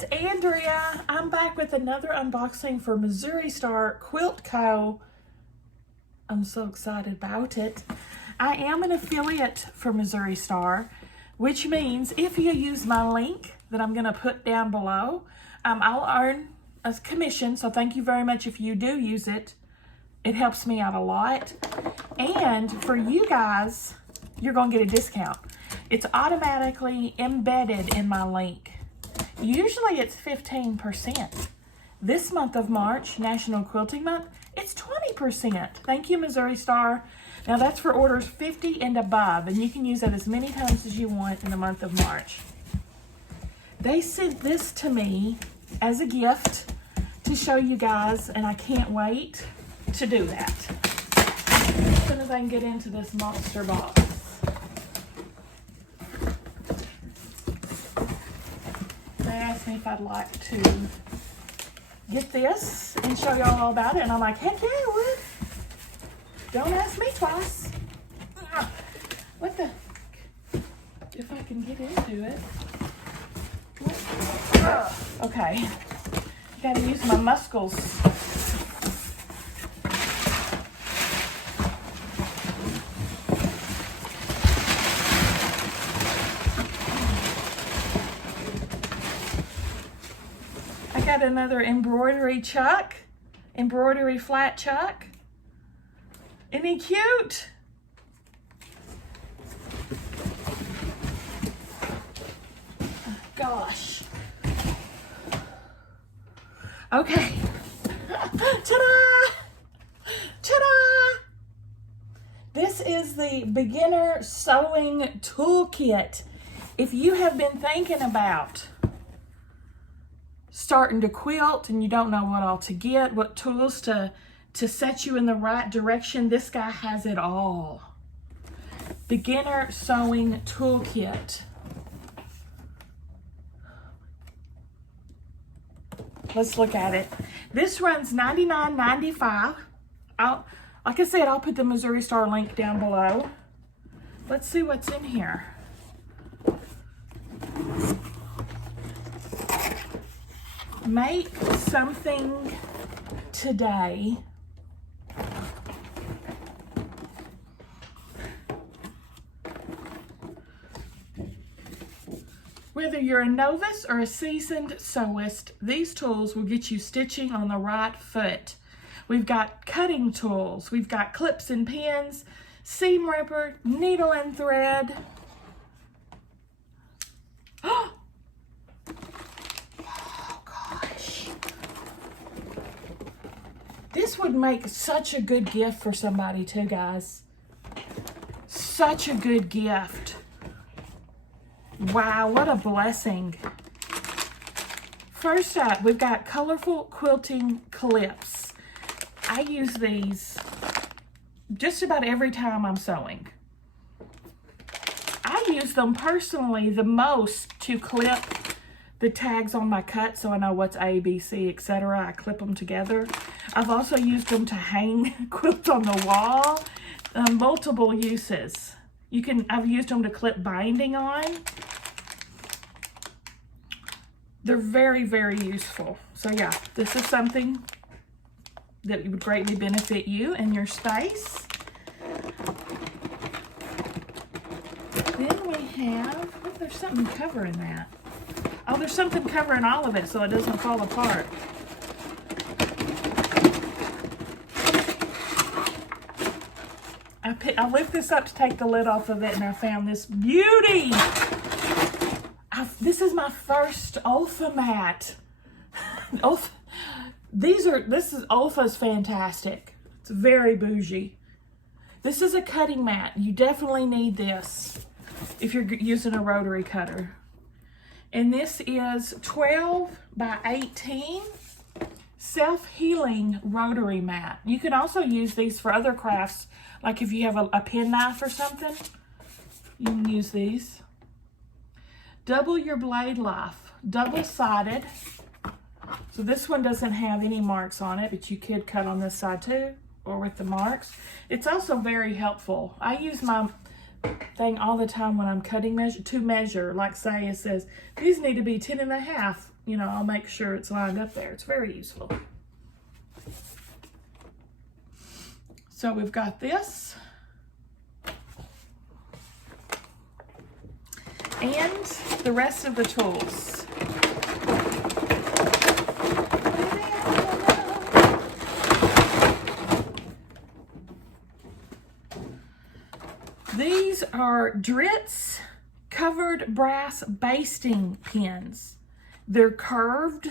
it's Andrea. I'm back with another unboxing for Missouri Star Quilt Co. I'm so excited about it. I am an affiliate for Missouri Star, which means if you use my link that I'm going to put down below, I'll earn a commission. So thank you very much if you do use it. It helps me out a lot. And for you guys, you're going to get a discount. It's automatically embedded in my link. Usually it's 15%. This month of March, National Quilting Month, it's 20%. Thank you, Missouri Star. Now that's for orders 50 and above, and you can use that as many times as you want in the month of March. They sent this to me as a gift to show you guys, and I can't wait to do that. As soon as I can get into this monster box. They asked me if I'd like to get this and show y'all all about it, and I'm like, heck yeah, I would. Don't ask me twice. What the? If I can get into it. Okay. Gotta use my muscles. Got another embroidery chuck, embroidery flat chuck. Isn't he cute? Oh, gosh. Okay. Ta-da! Ta-da! This is the beginner sewing toolkit. If you have been thinking about starting to quilt and you don't know what all to get, what tools to set you in the right direction, this guy has it all. Beginner Sewing Toolkit. Let's look at it. This runs $99.95. Like I said, I'll put the Missouri Star link down below. Let's see what's in here. Make something today. Whether you're a novice or a seasoned sewist, these tools will get you stitching on the right foot. We've got cutting tools, we've got clips and pins, seam ripper, needle and thread. This would make such a good gift for somebody too, guys. Such a good gift. Wow, what a blessing. First up, we've got colorful quilting clips. I use these just about every time I'm sewing. I use them personally the most to clip the tags on my cut so I know what's A, B, C, etc. I clip them together. I've also used them to hang quilts on the wall. Multiple uses. I've used them to clip binding on. They're very, very useful. So yeah, this is something that would greatly benefit you and your space. Then we have, oh, there's something covering that. Oh, there's something covering all of it so it doesn't fall apart. I lift this up to take the lid off of it, and I found this beauty. This is my first Olfa mat. Olfa's fantastic. It's very bougie. This is a cutting mat. You definitely need this if you're using a rotary cutter. And this is 12 by 18 self-healing rotary mat. You can also use these for other crafts, like if you have a pen knife or something, you can use these. Double your blade life, double-sided. So this one doesn't have any marks on it, but you could cut on this side too, or with the marks. It's also very helpful. I use my thing all the time when I'm cutting to measure. Like say it says, these need to be 10 1/2 you know, I'll make sure it's lined up there. It's very useful. So we've got this. And the rest of the tools. These are Dritz covered brass basting pins. They're curved.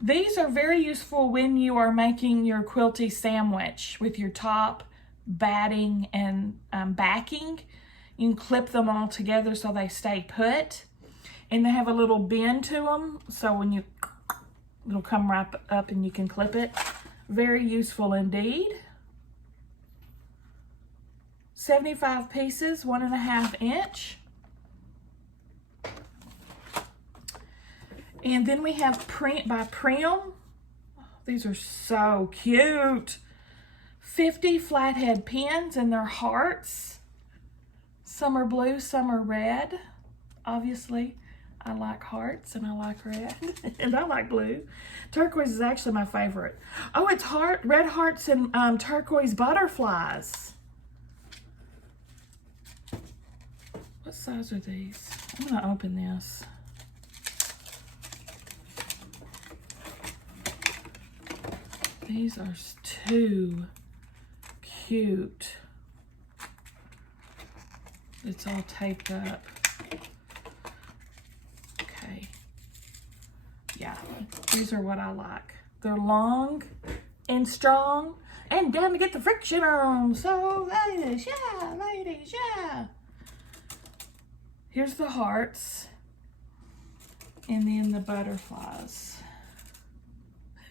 These are very useful when you are making your quilty sandwich with your top, batting, and backing. You can clip them all together so they stay put. And they have a little bend to them, so when you, it'll come right up and you can clip it. Very useful indeed. 75 pieces, 1.5 inch. And then we have Print by Prim. These are so cute. 50 flathead pins, and they're hearts. Some are blue, some are red. Obviously, I like hearts and I like red and I like blue. Turquoise is actually my favorite. Oh, it's red hearts and turquoise butterflies. What size are these? I'm gonna open this. These are too cute. It's all taped up. Okay. Yeah, these are what I like. They're long and strong and down to get the friction on. So, ladies, yeah. Here's the hearts. And then the butterflies.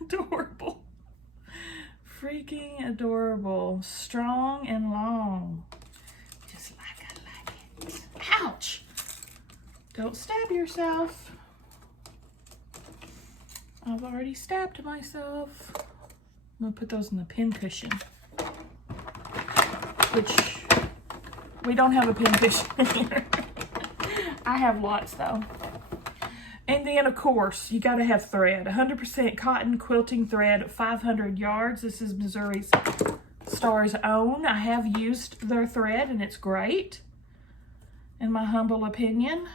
Adorable. Freaking adorable. Strong and long. Just like I like it. Ouch! Don't stab yourself. I've already stabbed myself. I'm gonna put those in the pin cushion. Which, we don't have a pin cushion here. I have lots though. And then, of course, you got to have thread. 100% cotton quilting thread, 500 yards. This is Missouri Star's own. I have used their thread, and it's great, in my humble opinion.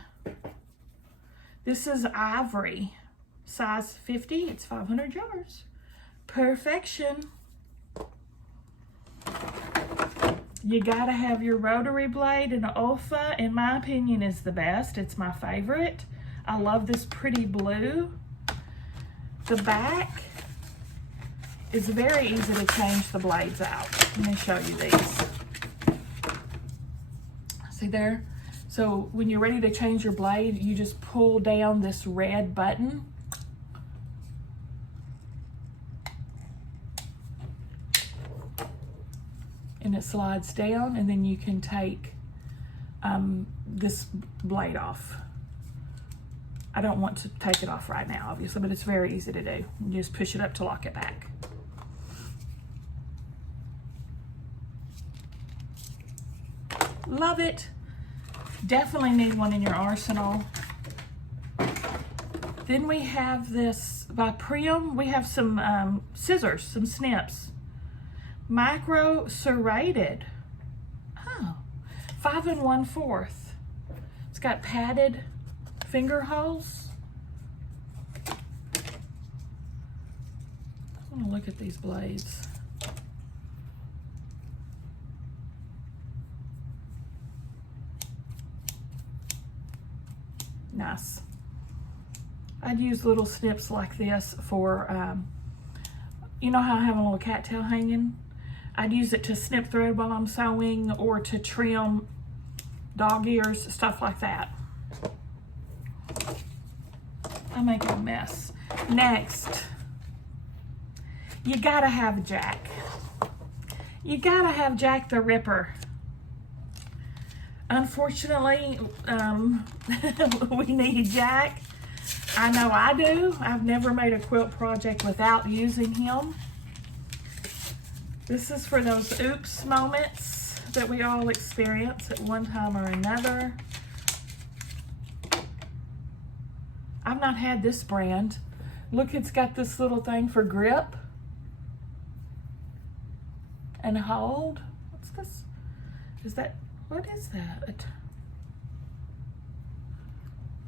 This is ivory, size 50. It's 500 yards. Perfection. You got to have your rotary blade, and Olfa, in my opinion, is the best. It's my favorite. I love this pretty blue. The back is very easy to change the blades out. Let me show you these. See there? So when you're ready to change your blade, you just pull down this red button. And it slides down, and then you can take this blade off. I don't want to take it off right now, obviously, but it's very easy to do. You just push it up to lock it back. Love it. Definitely need one in your arsenal. Then we have this by Prim. We have some scissors, some snips. Micro serrated. Oh, 5 1/4. It's got padded finger holes. I want to look at these blades. Nice. I'd use little snips like this for, you know how I have a little cattail hanging? I'd use it to snip thread while I'm sewing, or to trim dog ears, stuff like that. I make a mess. Next, you gotta have Jack. You gotta have Jack the Ripper. Unfortunately, we need Jack. I know I do. I've never made a quilt project without using him. This is for those oops moments that we all experience at one time or another. I've not had this brand. Look, it's got this little thing for grip and hold. What's this? Is that, what is that?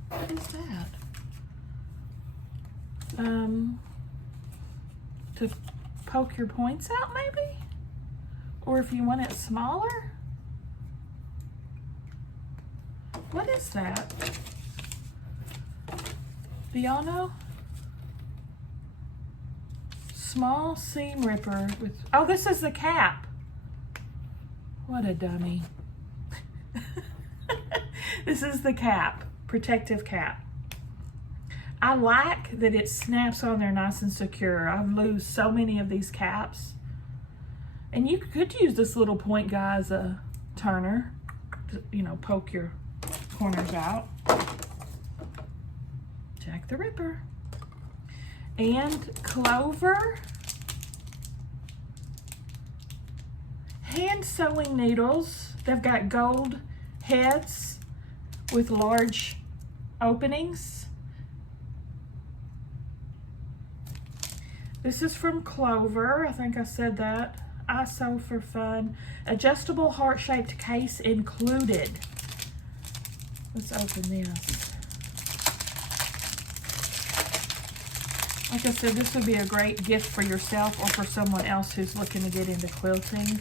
What is that? To poke your points out maybe? Or if you want it smaller? What is that? Do y'all know? Small seam ripper with, oh, this is the cap. What a dummy. This is the cap, protective cap. I like that it snaps on there nice and secure. I've lost so many of these caps. And you could use this little point guy as a turner to, you know, poke your corners out. Jack the Ripper. And Clover hand sewing needles. They've got gold heads with large openings. This is from Clover. I think I said that. I sew for fun. Adjustable heart-shaped case included. Let's open this. Like I said, this would be a great gift for yourself or for someone else who's looking to get into quilting.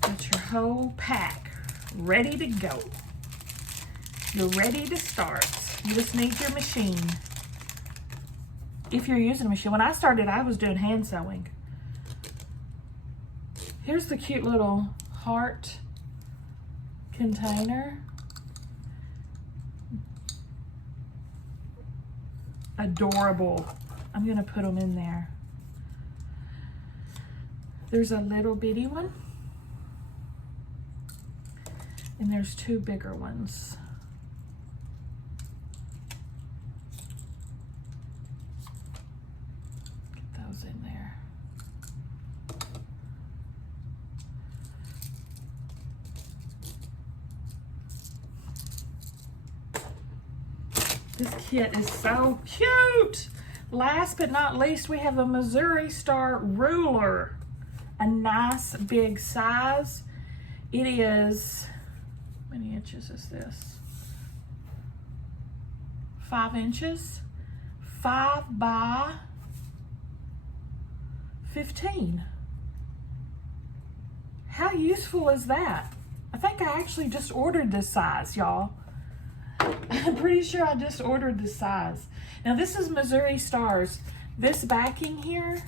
Got your whole pack ready to go. You're ready to start. You just need your machine. If you're using a machine. When I started, I was doing hand sewing. Here's the cute little heart container. Adorable. I'm gonna put them in there. There's a little bitty one. And there's two bigger ones. Get those in there. This kit is so cute. Last but not least, we have a Missouri Star ruler. A nice big size. It is, how many inches is this? 5 inches. 5 by 15. How useful is that? I think I actually just ordered this size, y'all. I'm pretty sure I just ordered this size. Now this is Missouri Stars. This backing here,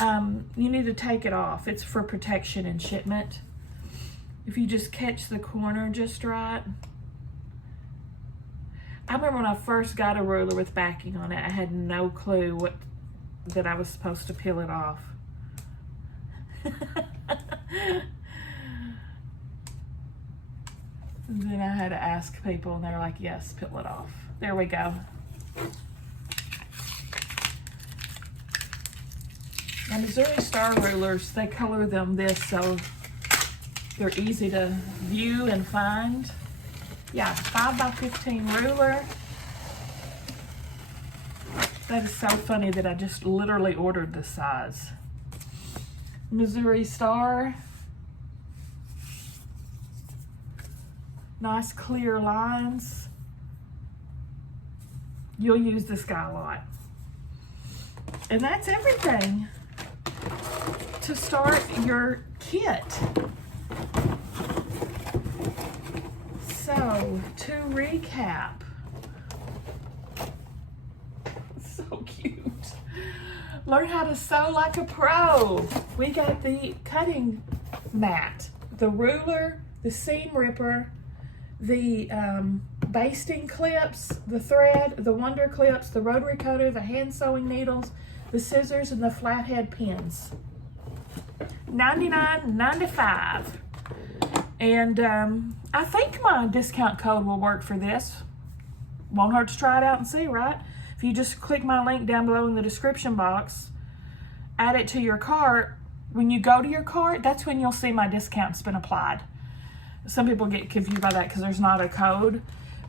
you need to take it off. It's for protection and shipment. If you just catch the corner just right. I remember when I first got a ruler with backing on it, I had no clue that I was supposed to peel it off. And then I had to ask people, and they're like, yes, peel it off. There we go. Now, Missouri Star rulers, they color them this so they're easy to view and find. Yeah, 5 by 15 ruler. That is so funny that I just literally ordered this size. Missouri Star. Nice clear lines. You'll use this guy a lot. And that's everything to start your kit. So, to recap, so cute. Learn how to sew like a pro. We got the cutting mat, the ruler, the seam ripper, the basting clips, the thread, the wonder clips, the rotary cutter, the hand sewing needles, the scissors, and the flathead pins. $99.95. And I think my discount code will work for this. Won't hurt to try it out and see, right? If you just click my link down below in the description box, add it to your cart. When you go to your cart, that's when you'll see my discount's been applied. Some people get confused by that because there's not a code.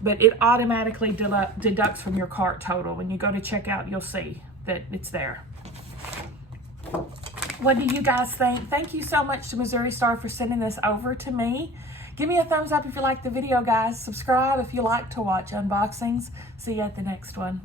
but it automatically deducts from your cart total. When you go to checkout, you'll see that it's there. What do you guys think? Thank you so much to Missouri Star for sending this over to me. Give me a thumbs up if you liked the video, guys. Subscribe if you like to watch unboxings. See you at the next one.